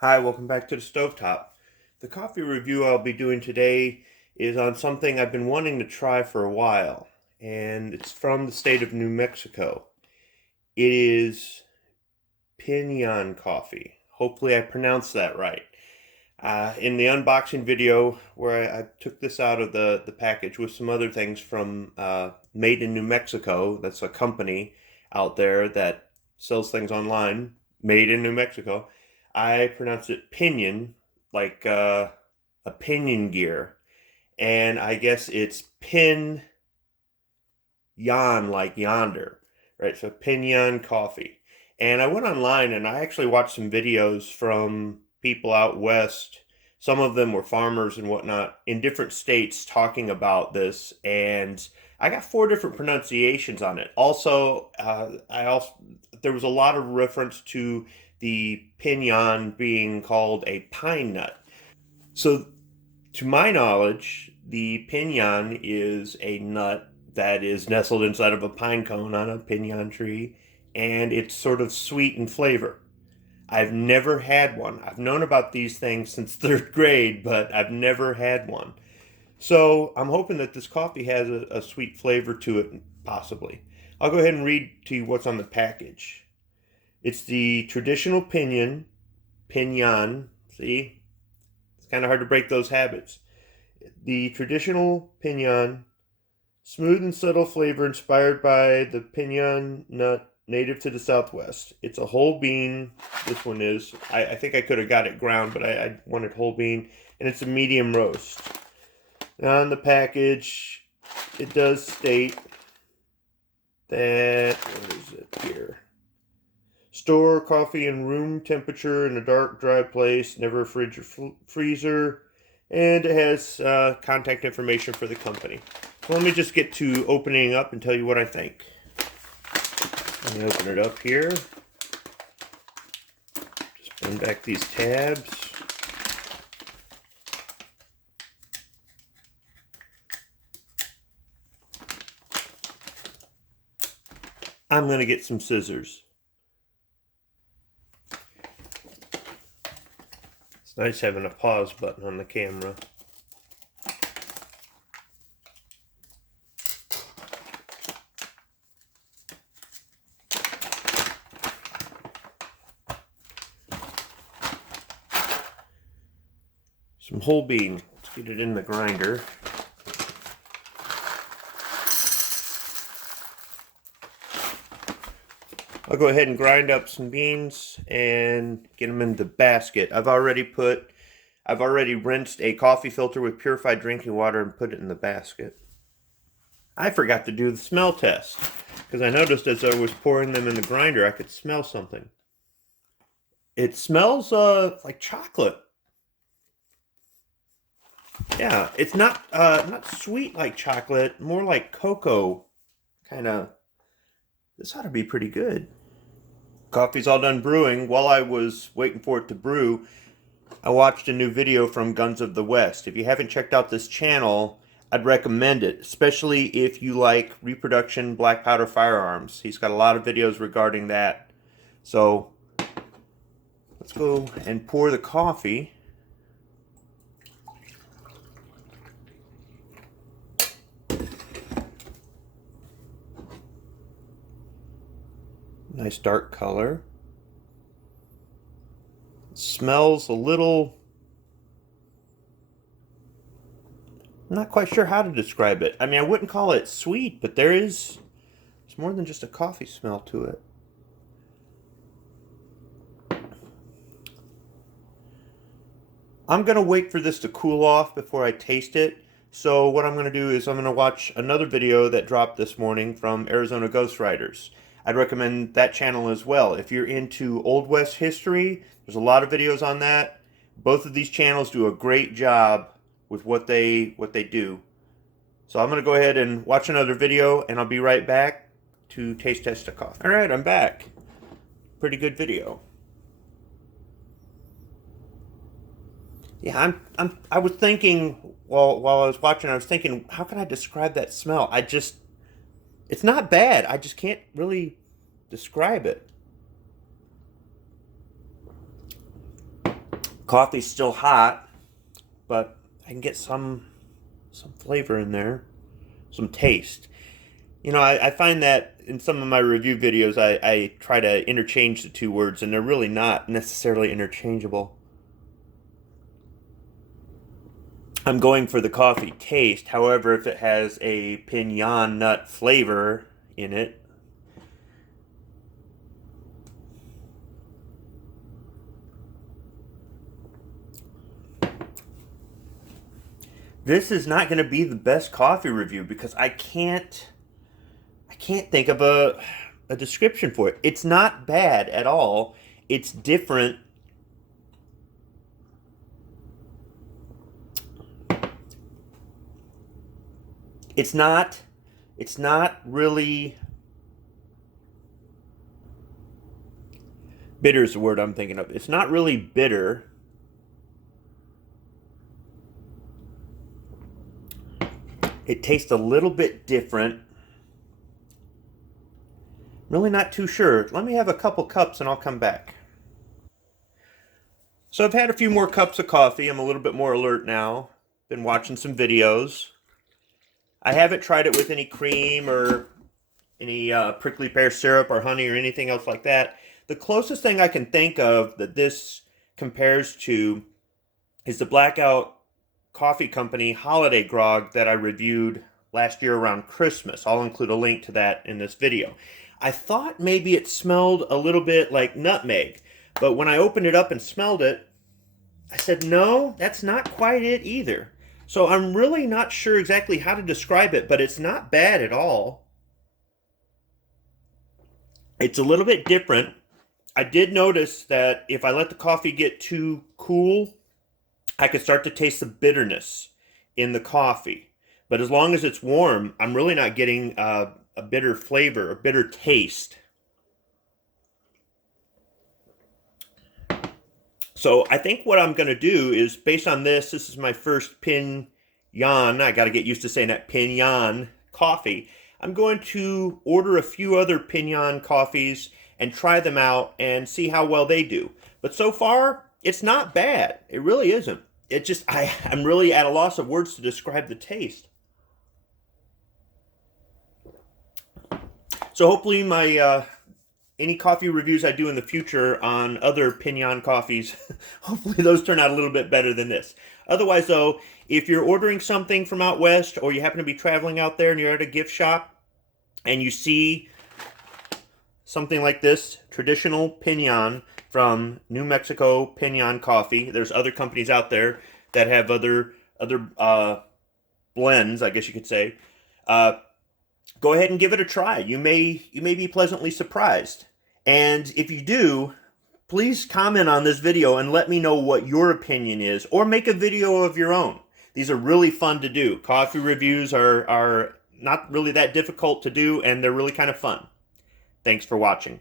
Hi, welcome back to the Stovetop. The coffee review I'll be doing today is on something I've been wanting to try for a while, and it's from the state of New Mexico. It is Piñon coffee. Hopefully I pronounced that right. In the unboxing video where I took this out of the package with some other things from Made in New Mexico, that's a company out there that sells things online, Made in New Mexico. I pronounced it Piñon, like a pinion gear. And I guess it's pin yon, like yonder, right? So Piñon coffee. And I went online and I actually watched some videos from people out west. Some of them were farmers and whatnot in different states talking about this. And I got four different pronunciations on it. Also, there was a lot of reference to the pinon being called a pine nut. So, to my knowledge, the pinon is a nut that is nestled inside of a pine cone on a pinon tree, and it's sort of sweet in flavor. I've never had one. I've known about these things since third grade, but I've never had one. So I'm hoping that this coffee has a sweet flavor to it, possibly. I'll go ahead and read to you what's on the package. It's the traditional pinon. See, it's kind of hard to break those habits. The traditional pinon, smooth and subtle flavor inspired by the pinon nut native to the Southwest. It's a whole bean. This one is. I think I could have got it ground, but I wanted whole bean. And it's a medium roast. Now on the package, it does state that, what is it here? Store coffee in room temperature in a dark, dry place, never fridge or freezer. And it has contact information for the company. So let me just get to opening up and tell you what I think. Let me open it up here. Just bring back these tabs. I'm going to get some scissors. It's nice having a pause button on the camera. Some whole bean. Let's get it in the grinder. I'll go ahead and grind up some beans and get them in the basket. I've already rinsed a coffee filter with purified drinking water and put it in the basket. I forgot to do the smell test because I noticed as I was pouring them in the grinder, I could smell something. It smells like chocolate. Yeah, it's not sweet like chocolate, more like cocoa, kind of. This ought to be pretty good. Coffee's all done brewing. While I was waiting for it to brew, I watched a new video from Guns of the West. If you haven't checked out this channel, I'd recommend it, especially if you like reproduction black powder firearms. He's got a lot of videos regarding that. So let's go and pour the coffee. Nice dark color. It smells a little... I'm not quite sure how to describe it. I mean, I wouldn't call it sweet, but it's more than just a coffee smell to it. I'm going to wait for this to cool off before I taste it. So what I'm going to do is I'm going to watch another video that dropped this morning from Arizona Ghostriders. I'd recommend that channel as well. If you're into Old West history, there's a lot of videos on that. Both of these channels do a great job with what they do. So I'm going to go ahead and watch another video, and I'll be right back to taste test the coffee. All right, I'm back. Pretty good video. Yeah, I was thinking while I was watching, I was thinking, how can I describe that smell? It's not bad. I just can't really describe it. Coffee's still hot, but I can get some flavor in there, some taste. You know, I find that in some of my review videos, I try to interchange the two words, and they're really not necessarily interchangeable. I'm going for the coffee taste. However, if it has a piñon nut flavor in it, this is not going to be the best coffee review because I can't think of a description for it. It's not bad at all. It's different. It's not really bitter is the word I'm thinking of. It's not really bitter. It tastes a little bit different. Really not too sure. Let me have a couple cups and I'll come back. So I've had a few more cups of coffee. I'm a little bit more alert now. Been watching some videos. I haven't tried it with any cream or any prickly pear syrup or honey or anything else like that. The closest thing I can think of that this compares to is the Blackout Coffee Company Holiday Grog that I reviewed last year around Christmas. I'll include a link to that in this video. I thought maybe it smelled a little bit like nutmeg, but when I opened it up and smelled it, I said, no, that's not quite it either. So I'm really not sure exactly how to describe it, but it's not bad at all. It's a little bit different. I did notice that if I let the coffee get too cool, I could start to taste the bitterness in the coffee. But as long as it's warm, I'm really not getting a bitter flavor, a bitter taste. So I think what I'm going to do is, based on this is my first Piñon. I got to get used to saying that, Piñon coffee. I'm going to order a few other Piñon coffees and try them out and see how well they do. But so far, it's not bad. It really isn't. It just, I'm really at a loss of words to describe the taste. So hopefully my any coffee reviews I do in the future on other Piñon coffees, hopefully those turn out a little bit better than this. Otherwise though, if you're ordering something from out west or you happen to be traveling out there and you're at a gift shop and you see something like this, traditional Piñon from New Mexico Piñon coffee. There's other companies out there that have other blends, I guess you could say. Go ahead and give it a try. You may be pleasantly surprised. And if you do, please comment on this video and let me know what your opinion is, or make a video of your own. These are really fun to do. Coffee reviews are not really that difficult to do, and they're really kind of fun. Thanks for watching.